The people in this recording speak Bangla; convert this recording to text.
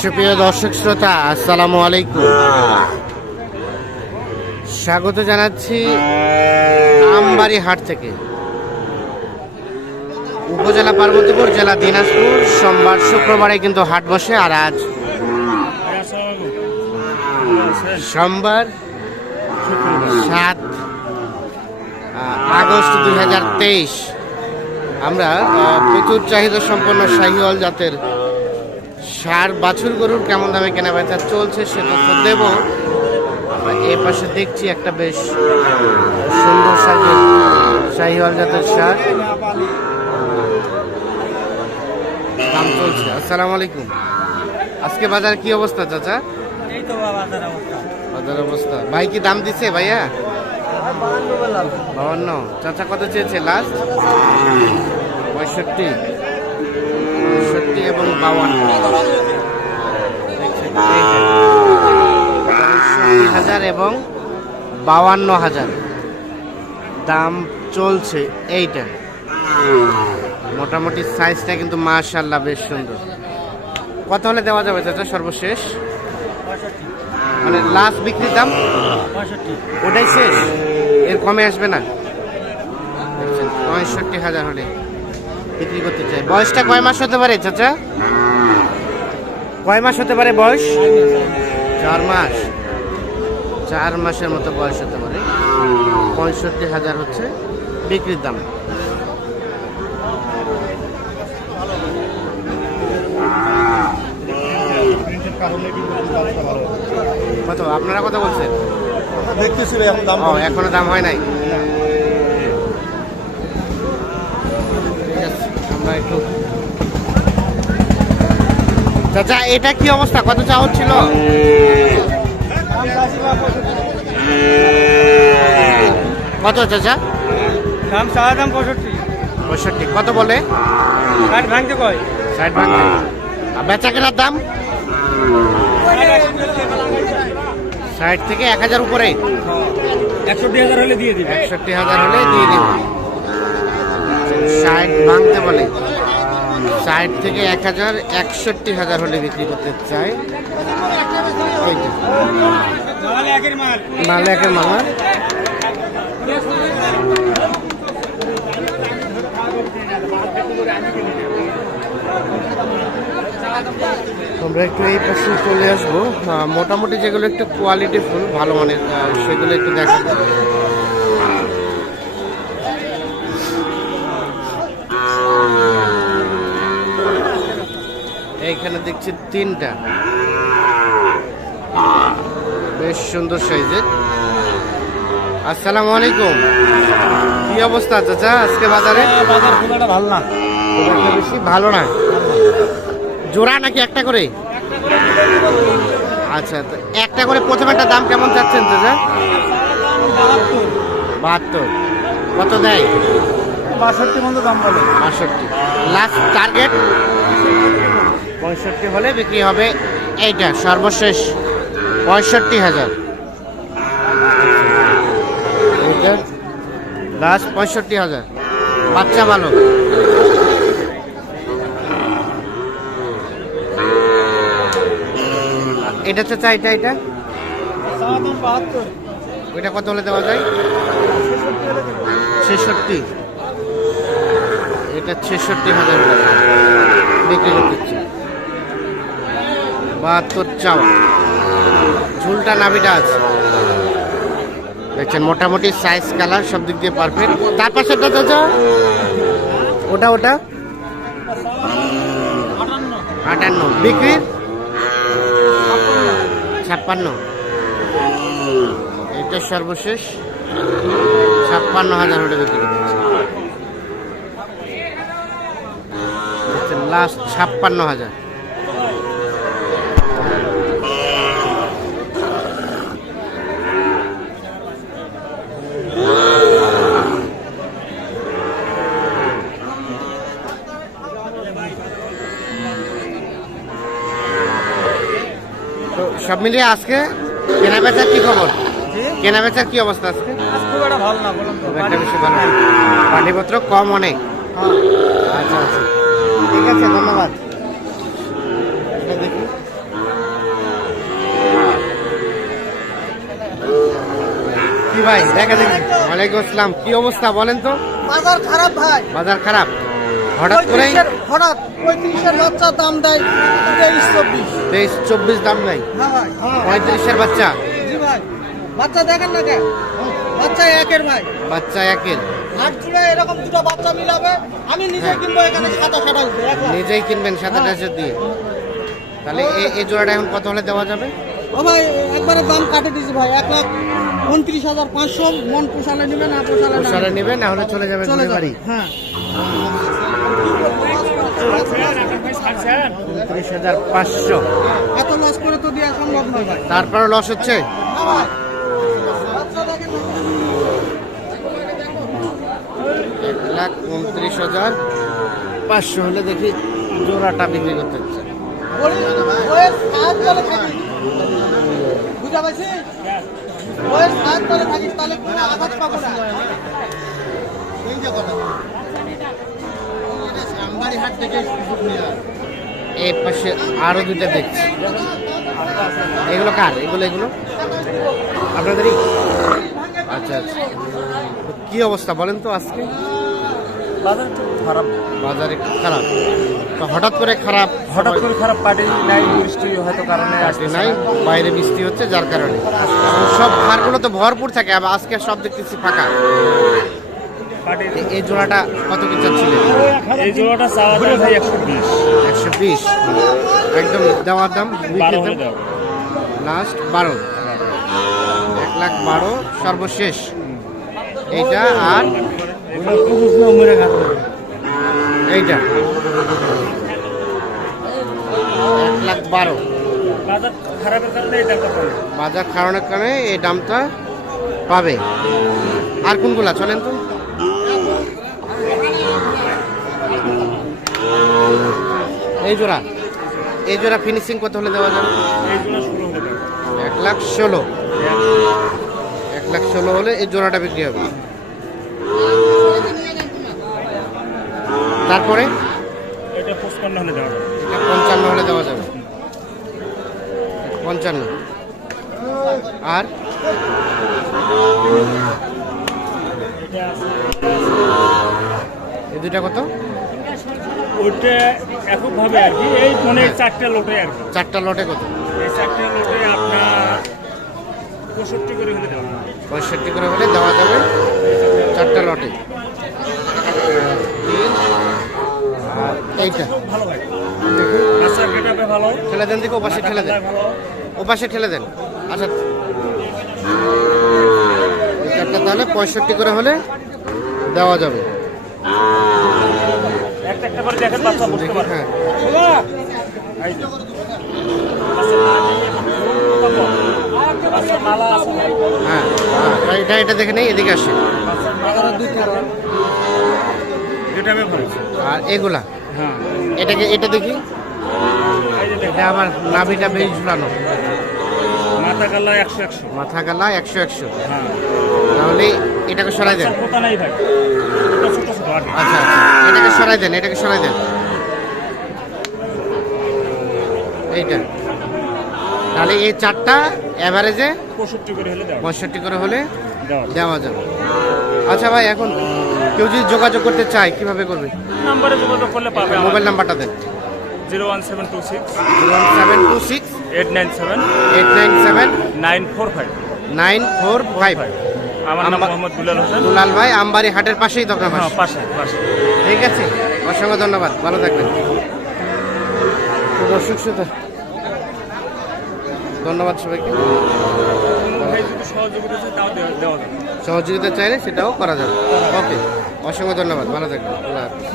সুপ্রিয় দর্শক শ্রোতা, আসসালামু আলাইকুম। স্বাগত জানাচ্ছি আমবাড়ি হাট থেকে। উপজেলা পার্বতীপুর, জেলা দিনাজপুর, সোমবার শুক্রবারে কিন্তু হাট বসে, আর আজ সোমবার সাত আগস্ট দুই হাজার তেইশ। আমরা প্রচুর চাহিদা সম্পন্ন শাহিওয়াল জাতের সার বাছুর গরুর কেমন দামে কেনা বেচা চলছে সেটা তো দেব। এ পাশে দেখছি একটা বেশ সুন্দর সাজের শাহিওয়াল জাতের সার দাম চলছে। আসসালামু আলাইকুম। আজকে বাজার কি অবস্থা চাচা? বাজার অবস্থা। ভাই কি দাম দিছে ভাইয়া? বাবান্ন চাচা কত চেয়েছে? লাস্ট? পঁয়ষট্টি। এবং বাউান্ন। হাজার এবং বাউান্ন হাজার। দাম চলছে এইটা। মোটামুটি সাইজটা কিন্তু মাশাল্লাহ বেশ সুন্দর। কত হলে দেওয়া যাবে চাচা সর্বশেষ? মানে লাস্ট বিক্রির দাম? ওটাই শেষ? এর কমে আসবে না? পঁয়ষট্টি হাজার হলে। বিক্রি করতে চাই। বয়সটা কয় মাস হতে পারে চাচা? কয় মাস হতে পারে বয়স? চার মাস। চার মাসের মতো বয়স হতে পারে। পঁয়ষট্টি হাজার হচ্ছে বিক্রির দাম। কত? আপনারা কত বলছেন? দেখতেছিল এখন দাম এখনও দাম হয় নাই ঠিক একটু চাচা এটা কি অবস্থা? কত চা হচ্ছিল? কত চাচা? দাম সাদা দাম পঁয়ষট্টি। পঁয়ষট্টি। কত বলে? ষাট ভাঙতে কয়। ষাট ভাগ আর বেচা কেনার দাম? ষাট থেকে এক হাজার উপরে। একষট্টি হাজার হলে দিয়ে দিবে। একষট্টি হাজার হলে দিয়ে দিব। ষাট ভাঙতে বলে। ষাট থেকে এক হাজার একষট্টি হাজার হলে বিক্রি করতে চাই। মাল একের মাল না? আমরা একটু এই পাশে চলে আসব। মোটামুটি যেগুলো একটু কোয়ালিটি ফুল ভালো মানের সেগুলো একটু দেখাবো। এইখানে দেখছি তিনটা। বেশ সুন্দর সাইজের আসসালামু আলাইকুম। কি অবস্থা চাচা আজকে বাজারে? বাজার খুব একটা ভালো না। বেশি ভালো না। জোড়া নাকি একটা করে? আচ্ছা তো একটা করে প্রথমেরটা দাম কেমন চাচ্ছেন চাচা? বাহাত্তর। কত দেয়? বাষট্টি মতো দাম বলে। বাষট্টি। লাস্ট টার্গেট পঁয়ষট্টি হলে বিক্রি হবে এইটা, সর্বশেষ পঁয়ষট্টি হাজার। লাস্ট পঁয়ষট্টি হাজার। বাচ্চা ভালো। এটা তো চাই এটা? ওইটা কত হলে দেওয়া যায়? ছেষট্টি। এটা ছেষট্টি হাজার বিক্রি করতেছে বাহাত্তর চাওয়া ঝুলটা নাভিটা আছে। দেখছেন, মোটামুটি সাইজ কালার সব দিক দিয়ে পারফেক্ট তার পাশেরটা ওটা ওটা। আটান্ন। বিক্রি? ছাপ্পান্ন। এটা সর্বশেষ। ছাপ্পান্ন হাজার হলে বিক্রি লাস্ট ছাপ্পান্ন হাজার। সব মিলিয়ে আজকে কেনা বেচার কি খবর? কেনা বেচার কি অবস্থা আজকে? খুব একটা ভালো না বেশি ভালো হ্যাঁ। পাটিপত্র কম অনেক। হ্যাঁ। আচ্ছা আচ্ছা। ঠিক আছে ধন্যবাদ। ভাই দেখি ওয়ালাইকুম কি অবস্থা বলেন তো? বাজার খারাপ ভাই। বাজার খারাপ? হঠাৎ করে হঠাৎ। পঁয়ত্রিশের বাচ্চা দাম দেয় তেইশ চব্বিশ। তেইশ চব্বিশ দাম নাই? হ্যাঁ পঁয়ত্রিশের বাচ্চা? জি ভাই। বাচ্চা দেখেন না কেন? বাচ্চা একের ভাই। বাচ্চা একের। জুড়ে এরকম দুটো বাচ্চা মিলাবে আমি নিজে হ্যাঁ। কিনবো এখানে সাদা সাদা। নিজেই কিনবেন সাত হ্যাঁ। দিয়ে? তাহলে এই জোড়াটা এখন কত হলে দেওয়া যাবে? ও ভাই একবারে দাম কাটে দিয়েছি ভাই এক লাখ উনত্রিশ হাজার পাঁচশো। মন পোষালে না পোষালে হলে চলে বাড়ি। হ্যাঁ। উনত্রিশ হাজার পাঁচশো। এত লস করে তো দেওয়া সম্ভব নয় তারপরে লস হচ্ছে? না এক লাখ উনত্রিশ হাজার পাঁচশো হলে দেখি জোড়াটা বিক্রি করতে হচ্ছে। থাকিস, তাহলে আঘাত পাবো না। এই পাশে আরও দুইটা দেখছি। এগুলো কার? এগুলো এগুলো? আপনাদেরই? আচ্ছা আচ্ছা। কি অবস্থা বলেন তো আজকে? বাজার খারাপ। বাজার খারাপ। তো হঠাৎ করে খারাপ হঠাৎ করে খারাপ পাটি নাই বৃষ্টি হয়তো কারণে আসে নাই বাইরে বৃষ্টি হচ্ছে যার কারণে। সব খারগুলো তো ভরপুর থাকে আবার আজকে সব দেখতেছি ফাঁকা। এই জোড়াটা কত কি চাচ্ছিলেন এই জোড়াটা চাওয়া দাম ভাই একশো বিশ। একশো বিশ? একদম দেওয়ার দাম লাস্ট বারো। এক লাখ বারো সর্বশেষ। এইটা আর এইটা। এক লাখ বারো। বাজার খারাপের কারণে এই দামটা পাবে। আর কোনগুলা? চলেন তো। এই জোড়া? এই জোড়া ফিনিশিং কত হলে দেওয়া যাবে? এক লাখ ষোলো। এক লাখ ষোলো হলে এই জোড়াটা বিক্রি হবে। তারপরে? এটা পঁচপান্ন হলে দেওয়া যাবে। পঞ্চান্ন হলে দেওয়া যাবে। পঞ্চান্ন। আর? এই দুইটা কত? ওইটা এককভাবে আর কি। এই মানে চারটে লোটে আর কি। চারটা লটে কত? এই চারটে লোটে আপনার পঁয়ষট্টি করে হলে দেওয়া। পঁয়ষট্টি করে হলে দেওয়া যাবে চারটা লটে এইটা। ভালো ভাই। আচ্ছা ভালো। ঠেলে দেন ওপাশে ঠেলে দেন। ওপাশে ঠেলে দেন। আচ্ছা। চারটা তাহলে পঁয়ষট্টি করে হলে দেওয়া যাবে। একটা একটা করে দেখেন বাচ্চা বুঝতে পারবে। হ্যাঁ। যে। আচ্ছা। হ্যাঁ হ্যাঁ, এটা এটা দেখে নেই এদিকে আসে। আর এগুলা? হ্যাঁ। এটাকে এটা দেখি। এটা আমার নাভিটা বেশ ঝুলানো। মাথা কাল্লা একশো একশো। মাথা গালা একশো একশো। হ্যাঁ। তাহলে এটাকে সরাই দেন। আচ্ছা। আচ্ছা। এটাকে সরাই দেন এটাকে সরাই দেন। এইটা। তাহলে এই চারটা অ্যাভারেজে পঁয়ষট্টি করে হলে পঁয়ষট্টি করে হলে দেওয়া যাবে। আচ্ছা ভাই এখন কেউ যদি যোগাযোগ করতে চায় কীভাবে করবে? নাম্বারে যোগাযোগ করলে পাবে মোবাইল নাম্বারটা দেন। Zero one seven two six. One seven two six. Eight nine seven. Eight nine seven. Nine four five. Nine four five. আমার নাম মোহাম্মদ দুলাল হোসেন। দুলাল ভাই আমবাড়ি হাটের পাশেই দোকান হ্যাঁ পাশে পাশে। ঠিক আছে অসংখ্য ধন্যবাদ ভালো থাকবেন। দর্শক শ্রোতা ধন্যবাদ সবাইকে। সহযোগিতা চাইলে সেটাও করা যাবে। ওকে অসংখ্য ধন্যবাদ ভালো থাকবেন আল্লাহ হাফিজ।